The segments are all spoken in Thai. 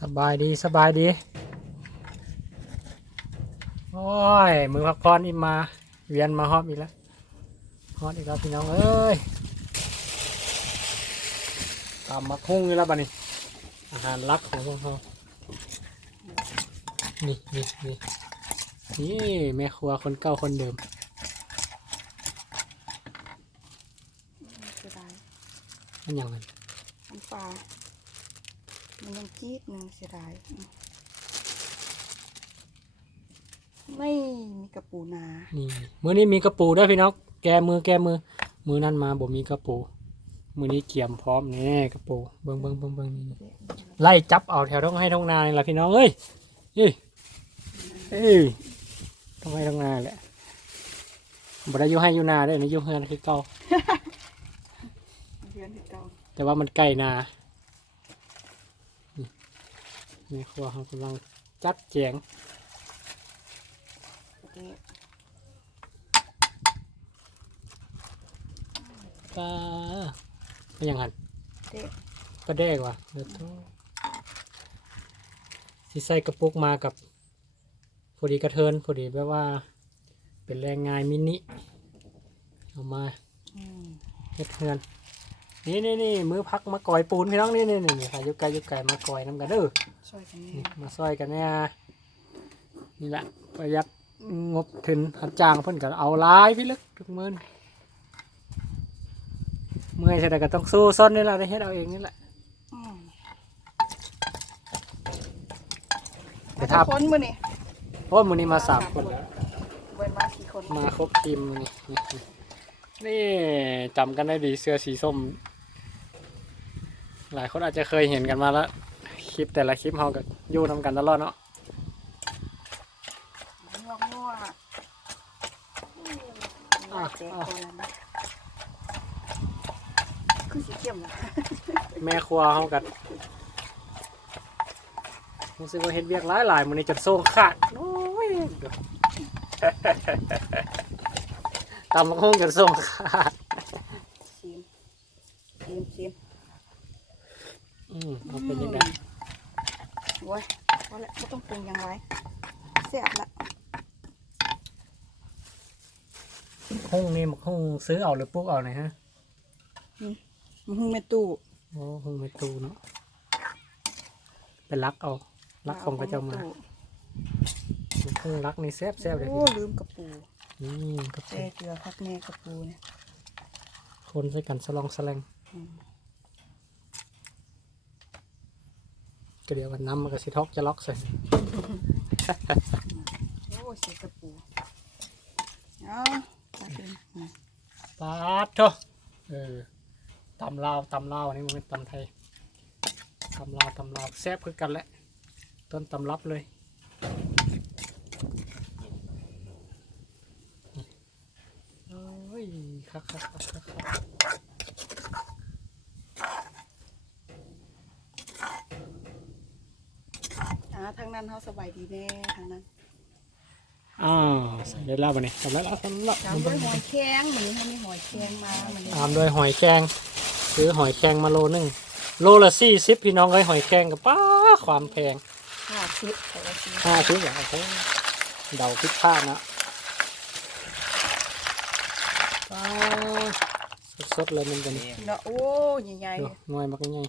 สบายดีสบายดีโอ้ยมือพักผ่อนอีกมาเวียนมาฮอบอีกแล้วฮอดอีกแล้วพี่น้องเอ้ยตามมาคุ้งอีกแล้วบ้านี้อาหารลักของพวกเขานี่แม่ครัวคนเก่าคนเดิมเสียดาย มันยังไง น้ำปลามันยังจี๊ดหนึ่งเสียดายไม่มีกระปูนา นี่มื้อนี้มีกระปูด้วยพี่น้องแกมือนั่นมาบ่มีกระปูมื้อนี้เกี่ยมพร้อมแน่กระปูเบิ่งนี่ไล่จับเอาแถวท้องให้ท้องนานี่ล่ะพี่น้องเอ้ยเอ้ยท้องให้ท้องนาแหละบ่ได้อยู่ให้อยู่นาเด้อนี่อยู่เฮือนคือเก่า เดือนที่เก่า แต่ว่ามันใกล้นาแม่ครัวเขากำลังจัดแจง ประเดี๋ยว ปลาเป็นยังไง เด็ก ปลาแดกว่ะเดี๋ยวโทษสิใส่กระปุกมากับพอดีกระเทินพอดีแบบว่า เป็นแรงงานมินิเอามาเฮ็ดเฮือนนี่มือพักมาก่อยปูนพี่น้องนี่ค่ะยุกไก่มาก่อยน้ำกันเด้อ ช่วยกัน นี่ นี่ มาซอยกันเนี่ยนี่แหละประหยัดงบถึงหัดจ้างเพิ่นก็เอาหลายพี่ลึกทุกมื้อนี่เมื่อยใช่แต่ก็ต้องสู้ซ้นนี่แหละได้เฮ็ดเอาเองนี่แหละ มาทุกคนมื้อนี่ เพราะมื้อนี้มา3 คนแล้ว เว้นมากี่คน มาครบทีมนี่จำกันได้ดีเสื้อสีส้ม หลายคนอาจจะเคยเห็นกันมาแล้วคลิปแต่ละคลิปเราก็อยู่นำกันตลอดเนาะ งัวแจกคนละนะคือสีเข้มนะ แม่ครัวเขากันรู้สึกว่าเฮ็ดเวียกหลายมื้อนี้จนโซ่ขาดโอ้ยตำมะฮุ่งจนโซ่ขาด ชิมเอาเป็นยังไง โว้ยพอแล้วไม่ต้องปรุงอย่างไรแซ่บละ ฮุ่งนี่มะฮุ่งซื้อเอาหรือปลูกเอาไหนฮะ มันหุ้งในตู้ โอ้ฮุ่งไม่ตูเนาะเป็นรักเอารักของพระเจ้ามาฮุ่งรักนี่แซ่บเลย โอ้ลืมกระปู กระ แช่ ปุก เกลือพักแม่กระปูเนี่ย คนใส่กันสลองแสลงก็เดี๋ยววันน้ำมันก็สิทอกจะล็อกใส่ โอ้เสียกระปูเอาตัดเลย ปาดโถตำลาวอันนี้มันเป็นตำไทยตำลาวแซ่บคือกันแหละต้นตำรับเลยโอ้ยคักทางนั้นเขาสบายดีแน่ทางนั้น ใส่ได้แล้ววันนี้ทำแล้ว ตามด้วยหอยแข็งเหมือนนี้เขามีหอยแข็งมาเหมือนนี้ ตามด้วยหอยแครงซื้อหอยแครงมาโลนึงโลละ40พี่น้องเลยหอยแครงกับป้าความแพง 50แต่ว่าซื้อ 50อย่างเขาเดาผิดพลาดนะป้าสดๆเลยมันกัน เนาะโอ้ใหญ่ หน่วยมักง่าย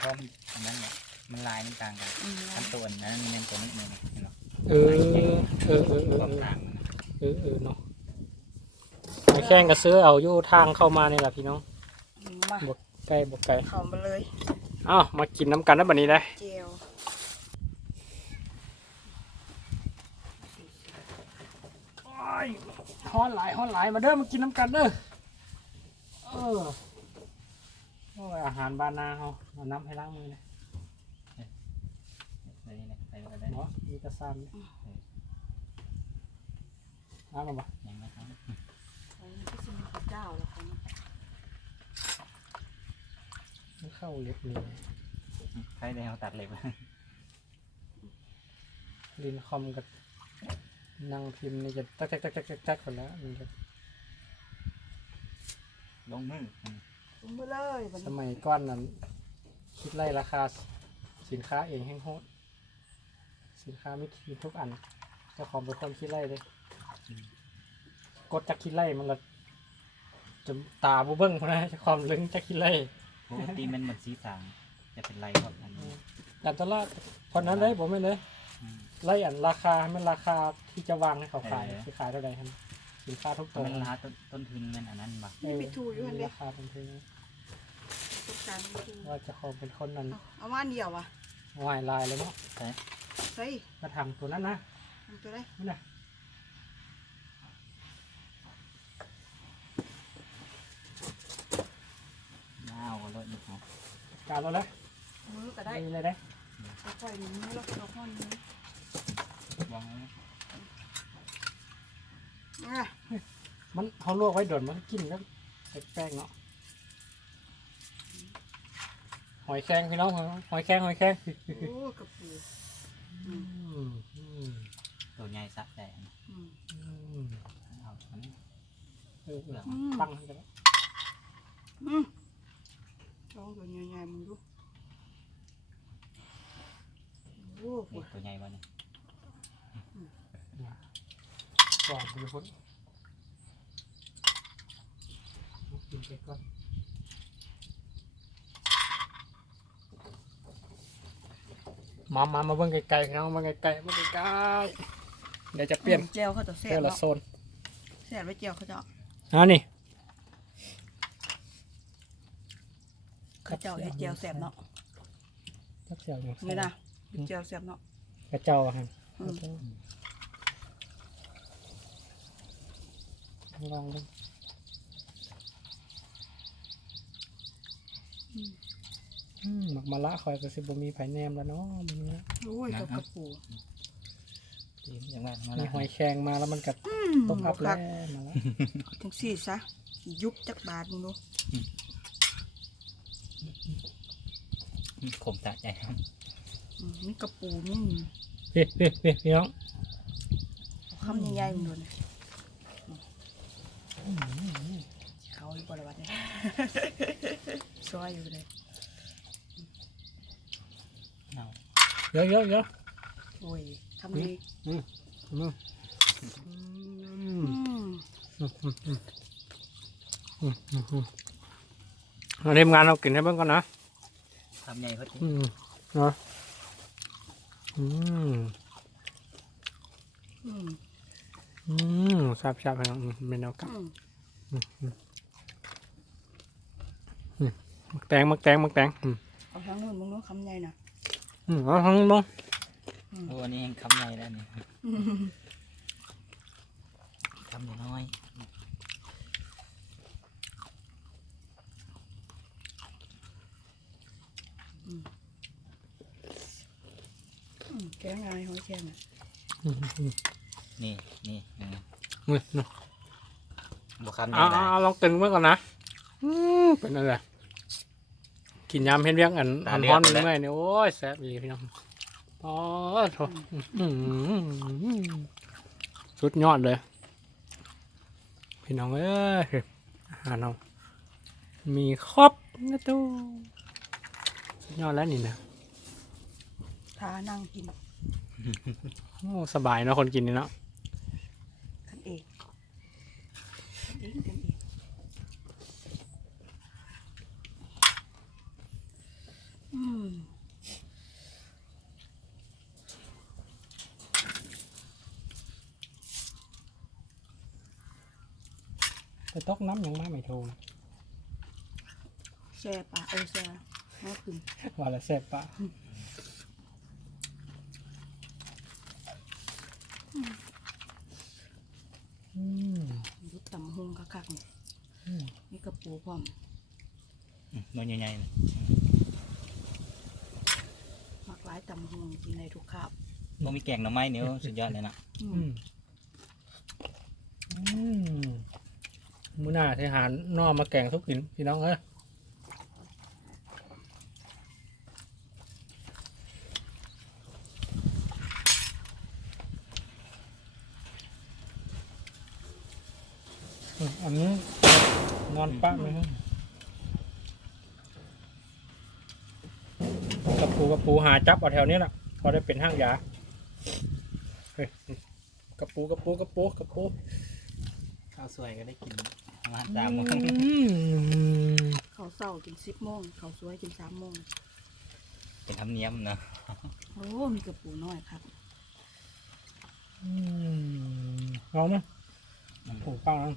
เพราะอันนั้นเนี่ยมันลายมันต่างกันขั้นตัวนั้นมันยังตัวนิดนึงเนาะ ความต่างเนาะหอยแครงก็ซื้อเอาอยู่ทางเข้ามานี่แหละพี่น้อง มา บกไก่ เข้ามาเลย มากินน้ำกันนะบัดนี้ได้ เจียว ฮ้อนหลายมาเด้อมากินน้ำกันเด้อโอ้ยอาหารบ้านนาเขาเอาน้ำให้ล้างมือเลย เลยนี่ใส่ไปได้ เนาะมีกระซานล้างมาบ่ ยังนะครับ อันนี้ก็จะมีข้าวเจ้าแล้วค่ะ ไม่เข้าเล็บเลย ใครได้เขาตัดเล็บ ลินคอมกับนั่งพิมพ์นี่จะตักคนแล้วมันจะ ลงมือ ลงมาเลยวัน ส นี้ มัยก้อนนั้น คิดไล่ราคาสินค้าเองแห้งโหดสินค้ามีทุกอันเจ้าของเป็นคนคิดไล่เลยกดจากคิดไล่มันละจนตาบูเบิ้งพอนะเจ้าของลึงจากคิดไล่ ปกติมันเหมือนสีสางจะเป็นไรครับอันนี้ แต่ตลาดพอนั้นเลยผมไม่เลย อืม ไล่อันราคาให้มันราคาที่จะวางให้เขาขายคือขายเท่าไหร่ครับสินค้าทุกตัว มันราคาต้นทุนมันอันนั้นปะ มีทูอยู่อันเดียว ราคาเป็นเท่าไหร่ ตกการมีทู ว่าเจะของเป็นคนนั้น เอามาอันเดียวอ่ะ วายลายเลยเนาะ ใส่ กระถางตัวนั้นนะ ทำตัวได้ นี่นะ น้าวก็ลดอีกเนาะ การเราแล้ว มือก็ได้ มีอะไรได้ เอาไฟมือแล้วเอาข้อนี้ วางไว้ อ่ะ มันเขาลวกไว้โดนมันก็กินแล้วแป้งเนาะหอยแครงพี่น้องหอยแครง โอ้กระปู อืมอืม ตัวใหญ่สักแต่ อืม อืม เอาอันนี้ ตั้งให้กันแล้ว อืมลองตัวใหญ่ๆมึงดูโอ้โห นี่ตัวใหญ่วะเนี่ย ก่อนคุณพุทธกินไปก่อนมาเบิ่งไกลๆพี่น้องมาไกลๆมาไกลๆเดี๋ยวจะเปลี่ยน เจลเขาจะแซ่ เพื่ บ อละ เนาะ โซน แซ่บไว้เจลเขาจะ นี่ เขาเจ้าเฮ็ดเจลแซ่บเนาะ จักเสียวหนึ่ง ไม่นะเฮ็ดเจลแซ่บเนาะ กระเจ้าฮะ อืม ลองดูหมักมะละคอยกระซิบมีไผ่แนมแล้วเนาะมันเนี้ย โอ้ยกับกระปู ดีอย่างว่ามา มี ละ หอยแครงมาแล้วมันกัดต้มอัพแล้วมาแล้ว จังสี่ซะยุบจักบาทมึงดู ขมสะใจครับ มีกระปูมี พี่น้อง คำใหญ่ๆมึงดูนะเขาอยู่บริวัติเนี่ยซอยอยู่เลย เอา เยอะ โอ้ยทำดี อืม เราเรียนงานเรากินให้เบิ่งก่อนนะ ทำใหญ่พอดี เนาะชาบให้น้องเมนูกับมักแตง เอาทั้งนู้นมึงนู้นคำใหญ่น่ะ เอาทั้งน้อง โอ้อันนี้ยังคำใหญ่แล้วนี่คำน้อย แกงอะไรหอยแครงน่ะ นี่บวคำใหญ่ เอาลองตึงไว้ก่อนนะเป็นอะไรกินยำเห็นเรียงอันฮ้อนเมื่อยเนี่ยโอ้ยแซ่บดีพี่น้องอ๋อโถสุดยอดเลยพี่น้องเอ้ยอาหารเรามีครบนะตู้สุดยอดแล้วนี่นะ ทานั่งกิน โอ้สบายเนาะคนกินนี่เนาะ กันเองอืม แต่ตกน้ำยังไม่โทร แซ่ปะแซ่น่ากิน ว่าละแซ่บปะยุบตำหงคักๆนี่นี่กระปูพร้อม มันใหญ่ๆเลย มักหลายตำหงกินในทุกคาบ มันมีแกงหน่อไม้เนี่ยสุดยอดเลยนะ มื้อหน้าที่หารนอกมาแกงทุกกินพี่น้องเอ้ยอันนี้นอนปะไหมครับ ปูหาจับเอาแถวนี้แหละพอได้เป็นห้างยาเฮ้ยกระปู ข้าวสวยก็ได้กินประมาณ3 โมง เขาเศร้ากิน10 โมงเขาสวยกิน3 โมง เป็นธรรมเนียมเนาะ โอ้มีกระปูน้อยครับ ลองมั้ยปูข้างนั้น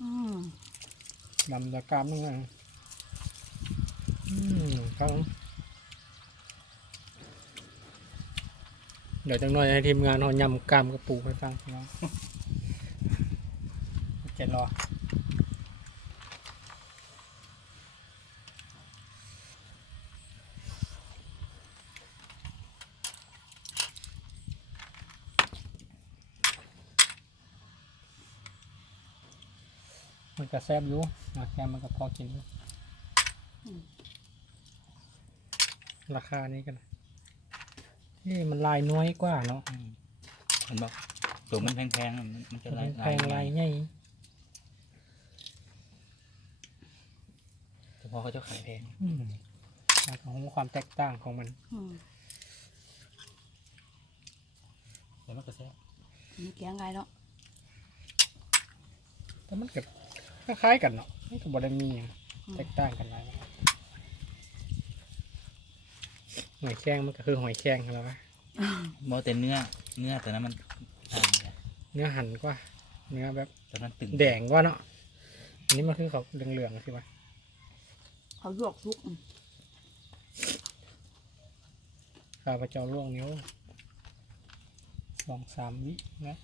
อืม ดำตะกร้ามนึงนะข้างนั้นเดี๋ยวจังหน่อยให้ทีมงานเขายำกามกระปูให้ฟังพี่น้องเจ็ดรอมันก็แซ่บอยู่นะแค่มันก็พอกินอยู่ราคานี้กันนี่มันลายน้อยกว่าเนาะ มันบอกตัวมันแพงๆมันจะลาย แพงลายใหญ่ เฉพาะเขาจะขายแพง ของความแตกต่างของมัน อืม แล้วมันก็แซ่บ มีแกงไงเนาะ แต่มันก็คล้ายๆกันเนาะนี่ก็บได้มีหยังแตกต่างกันอะไรหอยแครงมันก็คือหอยแครงแล้ววะ บอกแต่เนื้อแต่นั้นมันต่างกัน เนื้อหั่นกว่าเนื้อแบบ แต่นั้นตึง แดงกว่าเนาะอันนี้มันคือเขาเหลืองๆใช่ปะ เขาลวกซุกข้าพเจ้าล่วงนิ้ว2-3 วินะ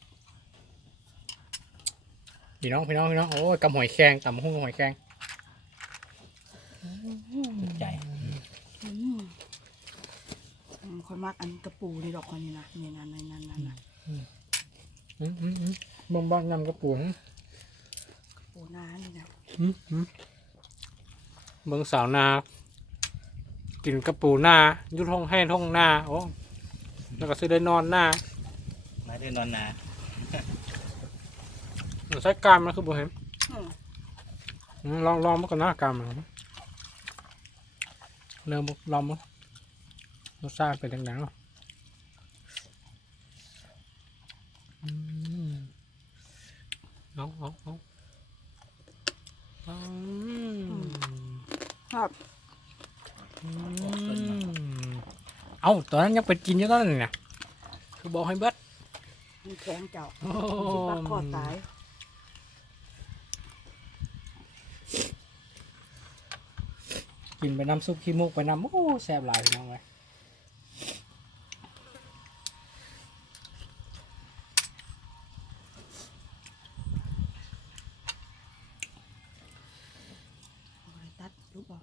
พี่น้องโอ้ยกำหอยแครงตำหุ้งหอยแครง ถูกใจ คนมากอันกระปูนี่ดอกคนนี้นะนี่นั่นนะ บ้านยำกระปู ปูนานี่นะ เมืองสาวนากินกระปูหน้ายุทธงให้ท่องหน้าโอ้แล้วก็ซื้อได้นอนหน้า มาด้วยนอนนา ใช้กล้ามมันคือบุเห็น อืม ลองมาก่อนหน้ากล้ามมันเริ่มลองมั้งรสชาติเป็นยังไงเนาะเอา ครับ เอาตอนนั้นยังเป็นกินอยู่ตอนนั้นเนี่ยคือบอกให้เบิด มีแข็งเจ้า โอ้ สิปักคอตาย กินไปน้ำซุปขี้มุกไปน้ำโอ้แซ่บหลายพี่น้องเลย ตัดรูปบอก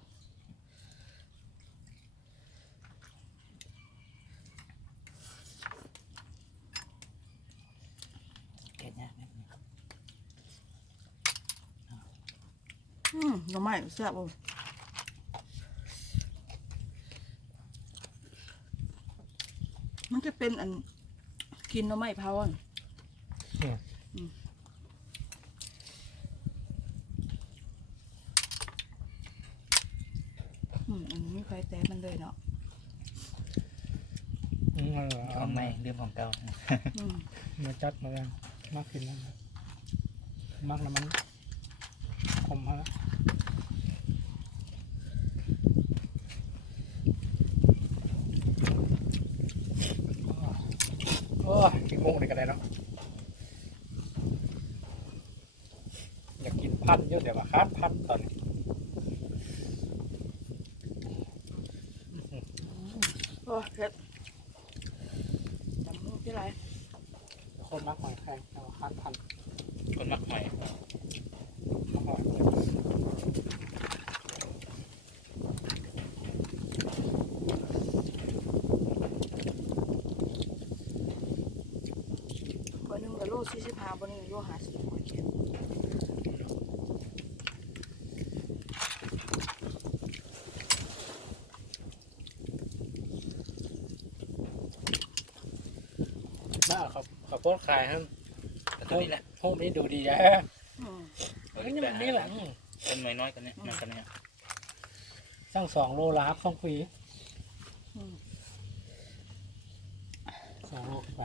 แกะยากไหม หน่อไม้แซ่บบ่มันจะเป็นอันกินหน่อไม้เผาอันอันนี้ไม่ค่อยแต้มันเลยเนาะ ของใหม่เรื่องของเก่า มาจัดมาแล้วมากขึ้นแล้วมากแล้วมันคมแล้วโอ้ยขี้มุกนี่ก็ได้เนาะอยากกินพันเยอะเดี๋ยวมาคาดพันตอนนี้ โอ้เผ็ดจำมูกที่ไร คนมักหอยแครงแต่ว่าคาดพัน คนมักหอย อร่อยบนหนึ่งกับโล45บนหนึ่งโล50หัวเขียน น่าเขาโพดขายฮะ แต่ตัวนี้แหละ โฮมนี่ดูดีแย่ ตัว นี่ นี้ มันนี่แหละ ต้นไม้น้อยกันเนี่ยมันกันเนี่ย สร้าง2 โลละครับ2 ปี อืม 2 โลไป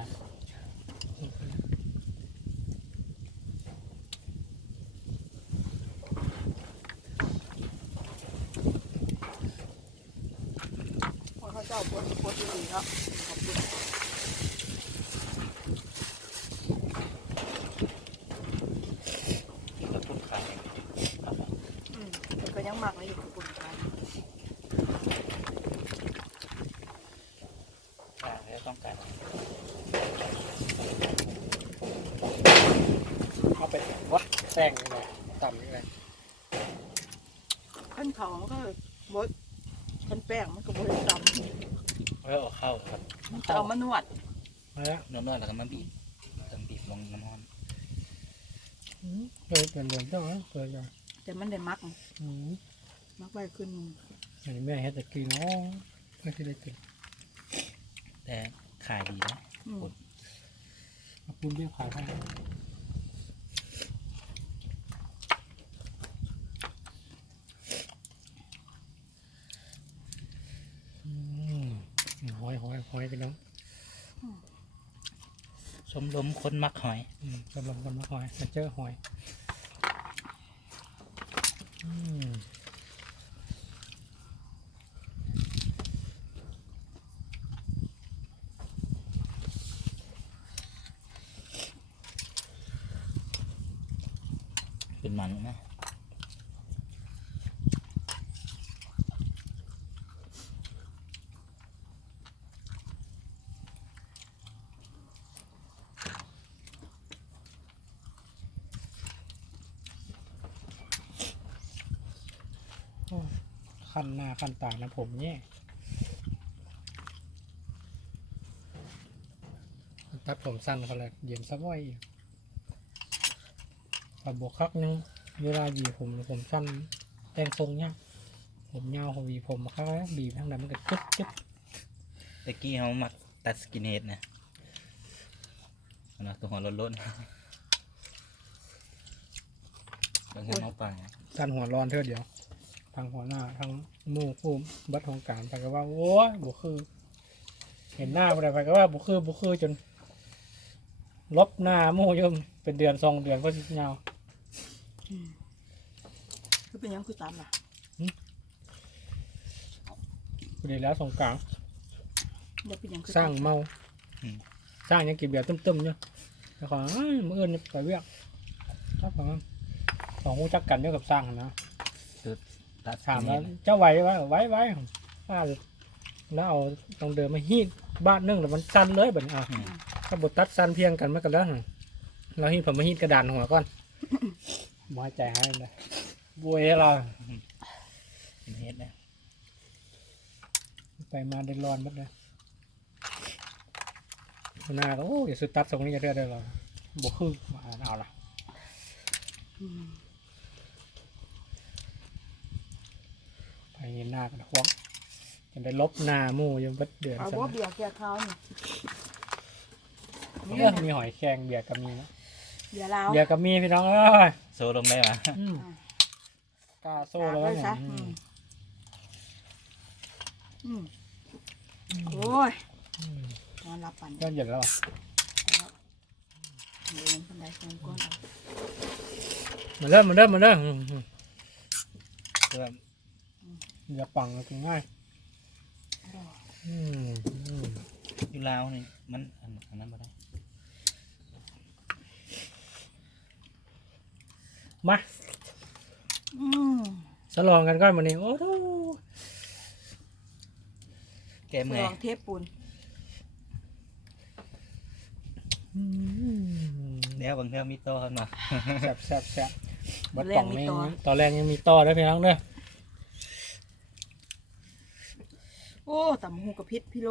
พอเขาเจ้าปวดดีๆเนาะขอบคุณ กินแล้วพุ่งขาย แต่ก็ยังหมักเลยอยู่กับปุ่นไป แล้วต้องการ เอาไปวัดแป้งนี่เลยต่ำนี่เลย ขั้นเขามันก็บดขั้นแป้งมันก็บดดำ แล้วเอาเข้าครับ มันจะเอามานวด มาแล้ว นวดๆแล้วก็มาบีบลงน้ำร้อน เคยเป็นเดือนเจ้าเคยจ้ะ แต่มันได้มัก อืม มักไว้ขึ้น อันนี้แม่เฮ็ดแต่กินอ๋อไม่ใช่ได้กิน แต่ขายดีนะ อืม เอาปุ้นเบี้ยขายให้อืมหอยไปน้อง ชมรมคนมักหอย กำลังมาหอยมาเจอหอยอืม เป็นมันนะ โอ้คันหน้าคันตานะผมเนี่ยตัดผมสั้นเขาเลยเย็นสะบ่อยพอบวกคักนึงเวลาหวีผมสั้นแต่งทรงเนี่ยผมยาวผมหวีผมมาคักแล้วบีบทั้งนั้นมันก็จึ๊บ ตะกี้เขามักตัดสกินเฮดนะตัวหัวล้นๆบางทีน้องปัง สั้นหัวร้อนเท่าเดียวทางหัวหน้าทางหมู่ผู้บัดของการไปก็ว่าโอ้ยบุคือ เห็นหน้าไปก็ว่าบุคือจนลบหน้าหมู่ยมเป็นเดือน2 เดือนก็สิยาว คือเป็นยังคือตามล่ะ พอดีแล้วสงกรานต์ เดี๋ยวเป็นยังคือ สร้างเมาสร้างยังกี่เบียร์ตึ้มๆเนี่ยแล้วก็มื่ออื่นไปเวียกครับผมสองหูจักกันเนี่ยกับสร้างนะ ตัด ถามแล้วเจ้าไหวไว้ว่าแล้วเอาตรงเดิมมาฮีดบ้านนึงแล้วมันสั้นเลยแบบนี้อ่ะถ้าบดตัดสั้นเพียงกันมากันแล้วเราฮีดผมมาฮีดกระดานหัวก่อนบ่ให้ใจให้เลยบวยเรา สกินเฮดนะ ไปมาเดินร้อนบัดเลยหน้าก็โอ้ยสุดตัดตรงนี้จะได้หรอบุคือมาเอาละไปเห็นหน้ากันห่วงจะได้ลบหน้าหมู่ยังบัดเดือน เอา ซะ บ่ นะ เบียร์แก่ข้าวนี่ มีหอยแครงเบียร์ก็มีนะ เบียร์ลาว เบียร์ก็มีพี่น้องเอ้ย โซลงได้ไหม กล้าโซ่แล้ว ซะ เนี่ย โอ้ยนอนรับปัน ก็เย็นแล้วอ่ะ เดินบันไดเดินก้น มาเริ่มคือแบบ อย่าปังกินง่าย อยู่ลาวนี่มันอันนั้นบ่ได้ มาสลองกันก่อนวันนี้โอ้โห แกเมื่อย ลองเทปปูน เดี๋ยวบางเทื่อมีโตขึ้นมา แซ่บบัดป่องนี่ตอนแรกยังมีต่อได้พี่น้องเด้อ โอ้ต่ำหูกับพิษพี่โล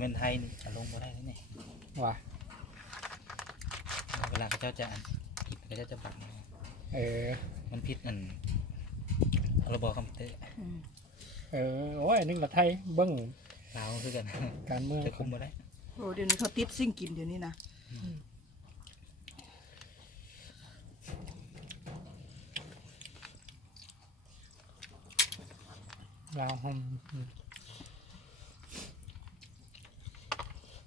เป็นไทยนี่จะลงบ่ได้แล้วนี่ ว่ะ เวลาเขาเจ้าจะผิดเขาเจ้าจะบัง มันผิดระบบคอมพิวเตอร์ โอ้ยนึกละไทยเบิ้ง ลาวคือกัน การเมือง จะคุมบ่ได้ โอ้เดี๋ยวนี้เขาติดซิ่งกินเดี๋ยวนี้นะ ลาวห้อง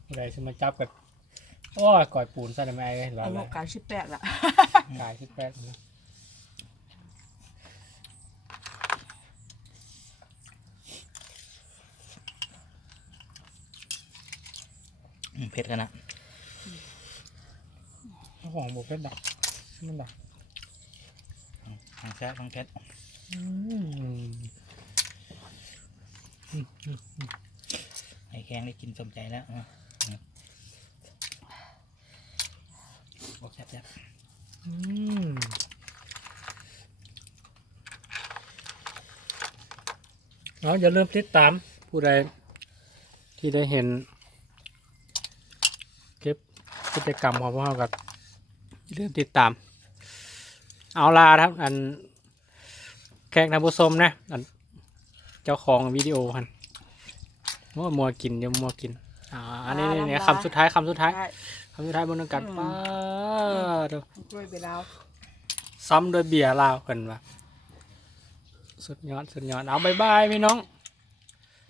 อะไรจะมาจับกับโอ้ยก่อยปูนใส่ได้ไหมหรอ อา อะไร ยุการ18ละ กาย18นะ เผ็ดกันนะ ของบุฟเฟ่ต์ดักมันดัก ทั้งแซ่บทั้งเผ็ด ไอ้แกงได้กินสมใจแล้วบอกแซ่บแล้วอย่าลืมติดตามผู้ใดที่ได้เห็นคลิปกิจกรรมของพวกเรากับอย่าลืมติดตาม เอาลาครับอันแขกนำผู้ชมนะอันเจ้าของวิดีโอฮันมัวกินเดี๋ยวมัวกินอันนี้เนี่ยคำสุดท้ายคำสุดท้าย ได้ คำสุดท้ายบนนังกันป้าดู กล้วยไปแล้ว ซ้ำโดวยเบียร์ลาวกันวะสุดยอดสุดยอดเอาบายบายพี่น้อง